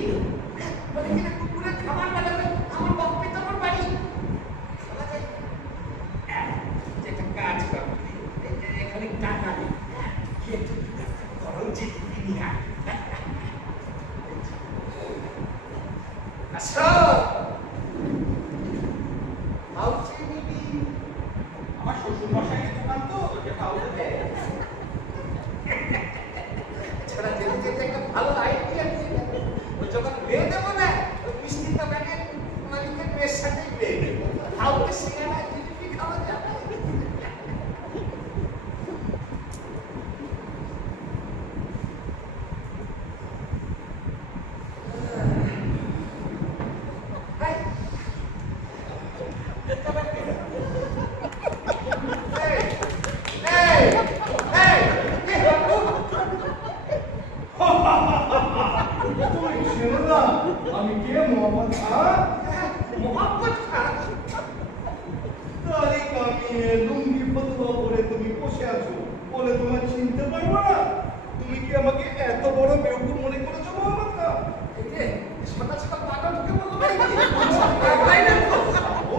দিল বলে কিনা কুকুরের খাবার বানাবে আমার বাপে তোমার বাড়ি যেটা কাজ করবে এখানে টাকা নেই গরম চিঠি নিয়ে আসো পাউচি নিবি আমার শ্বশুর মশাইয়ের দোকান তো যে পাউ দেবে ছাড়া যেতে একটা ভালো আইডিয়া দিয়ে ও যখন পেয়ে দেবো না ওই মিষ্টি দোকানের মালিকের মেয়ের সাথেই পেয়ে দেবো কাউকে সিঙ্গারা জিলিপি খাওয়া যাবে আমি কে মোহাম্মদ খান মোহাম্মদ খান তাহলে আমি লুঙ্গি ফতুয়া পরে তুমি বসে আছো বলে তোমার চিনতে পারবো না তুমি কি আমাকে এত বড় বেউকুফ মনে করেছো মোহাম্মদ খান সকাল সকাল বাটা ঢুকে বললো ভাই ও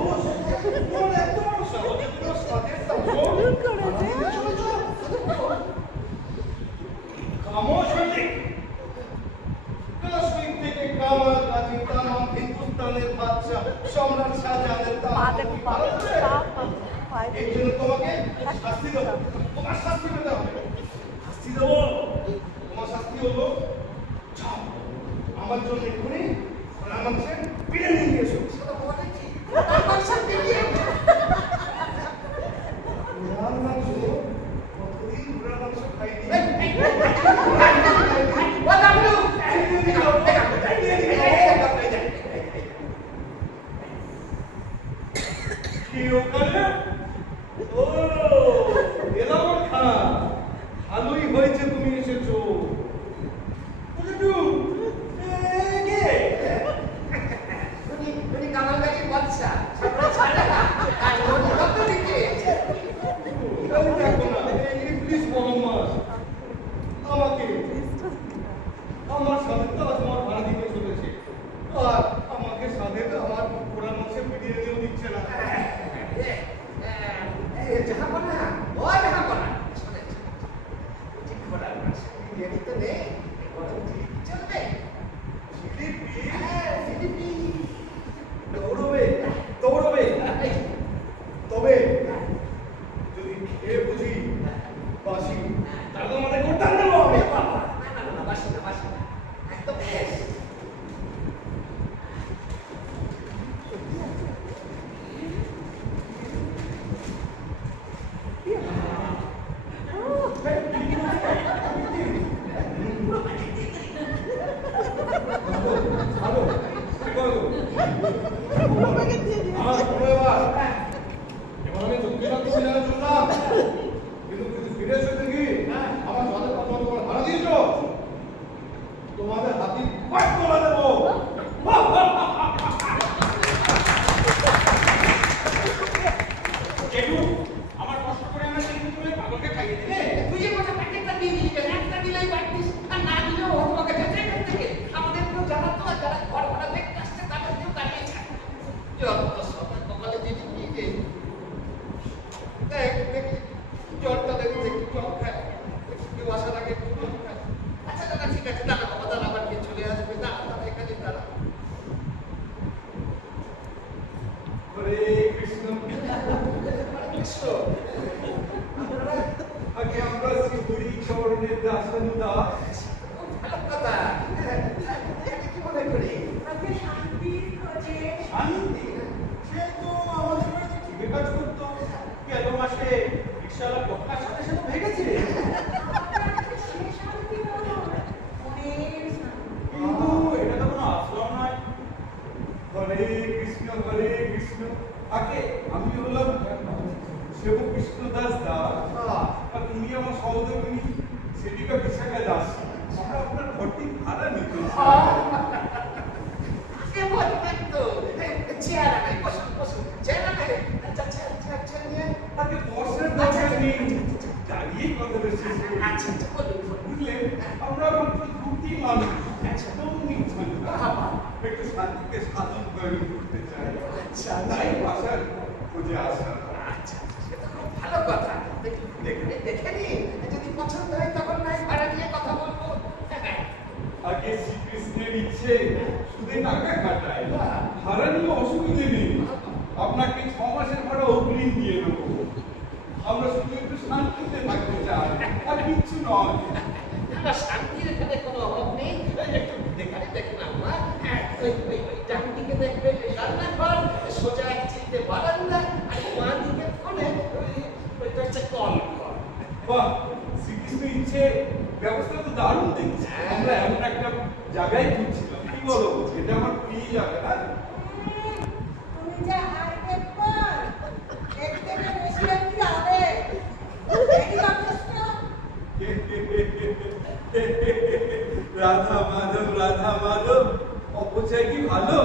তোমার এত বড় সাহস তোমার সাথে খামোশ হয়ে কাশ্মীর থেকে কামাল কাজী তামাম হিন্দুস্তানের বাদশাহ সম্রাট শাহজাহানের এই জন্য তোমাকে শাস্তি দেবো তোমার শাস্তি পেতে হবে শাস্তি দেবো তোমার শাস্তি হলো যাও আমার জন্য এক্ষুনি রামাংসের বিরিয়ানি নিয়ে এসো কতদিন মাংস খাইনি ভালোই হয়েছে তুমি এসেছো কামাল গাড়ির বাচ্চা এখান থেকে সাধন তৈরি করতে চাই। আচ্ছা, তাই বাসার খুঁজে আসা। আচ্ছা, সেটা খুব ভালো কথা। দেখে নি, যদি পছন্দ হয় তখন নাই ভাড়া নিয়ে কথা বলবো। আগে শ্রীকৃষ্ণের ইচ্ছে শুধু টাকা কাটায়, ভাড়া নিয়ে অসুবিধে নেই। আপনাকে 6 মাসের ভাড়া অগ্রিম দিয়ে দেবো। আমরা শুধু একটু শান্তিতে থাকতে চাই, আর কিচ্ছু নয়। আমার শান্তির এখানে কোনো অভাব নেই। একটু এখানে দেখুন আম্মা, ওই ডান দিকে দেখবেন রান্নাঘর, সোজা এক চিনতে বারান্দা, আর বাঁ দিকে কোণে ওইটা হচ্ছে কলঘর। বাহ, শ্রীকৃষ্ণ ইচ্ছে ব্যবস্থা তো দারুণ দেখছি। আমরা এমন একটা জায়গায় খুঁজছিলাম, কি বলো? এটা আমার প্রিয় জায়গা না? তুমি যা হাই পেপার দেখতে বেশি একটু আবে এই বাচ্চা রাধা মাধব অপচয় কি ভালো?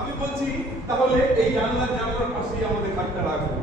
আমি বলছি তাহলে এই জানলার জানলার পাশেই আমাদের খাটটা রাখবো।